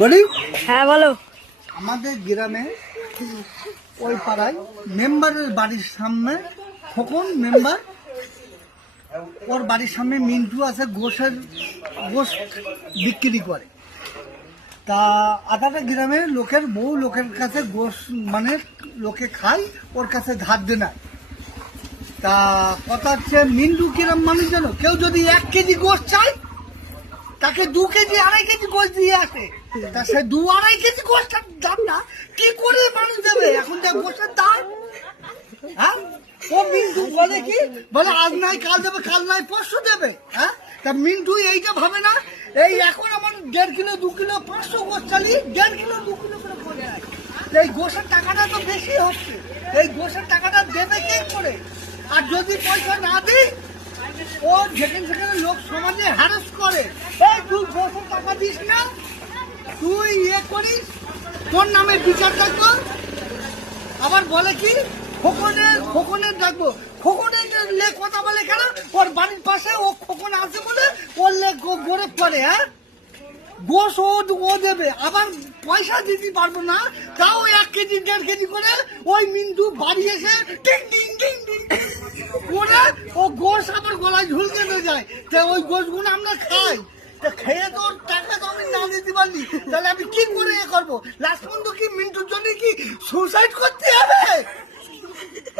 বলি হ্যাঁ বলো। আমাদের গ্রামে ওই পাড়ায় মেম্বারের বাড়ির সামনে খোকন মেম্বার, ওর বাড়ির সামনে মিন্টু আছে, গোশ বিক্রি করে। তা আধাটা গ্রামে লোকের বহু লোকের কাছে গোশ মানে লোকে খায়, ওর কাছে ধার দেনায়। তা কথা হচ্ছে মিন্টু কিরম মানুষ জানো, কেউ যদি 1 কেজি গোশ চায় তাকে 2 কেজি 2.5 কেজি গোশ দিয়ে আসে। তা সে 2-2.5 কেজি গোশটার দাম না কি করে মানুষ দেবে এখন যা গোশের দাম। হ্যাঁ, ও মিন্টু বলে কি, বলে আজ নাই কাল দেবে, কাল নাই পরশু দেবে। হ্যাঁ, তা মিন্টু এইটা ভাবে না, এই এখন আমার 1.5 কিলো 2 কিলো 500 গোশ চালি 1.5 কিলো 2 কিলো করে পড়ে যায়। এই গোশের টাকাটা তো বেশি হচ্ছে, এই গোশের টাকাটা দেবে কে করে? আর যদি পয়সা না দিই ও যেখানে সেখানে লোক সমাজে হ্যারাস করে, এই তুই গোশের টাকা দিস না, তুই করিস, তোর নামে বিচার ডাকবো। আবার বলে কি খোকনের ডাকবো, খোকনের লে কথা বলে কেন, ওর বাড়ির পাশে ও খোকন আছে বলে ওর লে গড়ে পড়ে। হ্যাঁ, গোশ ও দেবে, আবার পয়সা দিতে পারবো না, তাও 1 কেজি 1.5 কেজি করে ওই মিন্টু বাড়ি এসে টিং টিং টিং টিং করে ও গোশ আবার গলায় ঝুলকে যায়। তা ওই গোশগুলো আমরা খাই, তা খেয়ে তো টাকা তো আমি না দিতে পারলি, তাহলে আমি কি করে করবো? লাস্ট পর্যন্ত কি মিন্টুর জন্য কি সুসাইড করতে হবে?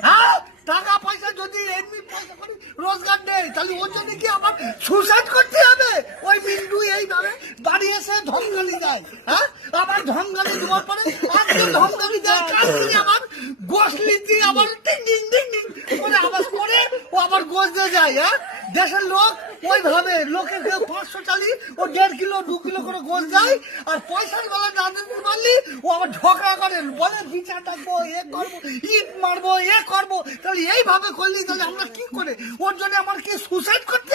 হ্যাঁ, টাকা পয়সা যদি এমনি পয়সা করে রোজগার নেই, তাহলে ওর জন্য কি আবার সুসাইড করতে হবে? ওই মিন্টু এইভাবে বাড়ি এসে ধমকানি দেয়। হ্যাঁ, আবার ধমকানি দেওয়ার পরে আজকে ধমকানি দেয়, কালকে আবার গোশ নিতে আবার টিং টিং টিং টিং করে আওয়াজ করে ও আবার গোশ দিয়ে যায়। হ্যাঁ, দেশের লোক ওইভাবে লোকের 500 চালি ও 1.5 কিলো 2 কিলো করে গোশ যায়, আর পয়সার বেলা না দিতে পারলি ও আবার ঝগড়া করে, বলে বিচার ডাকবো, করবো, ইট মারবো, করবো। তাহলে এইভাবে করলি তাহলে আমরা কি করে? ওর জন্য আমার কি সুসাইড করতে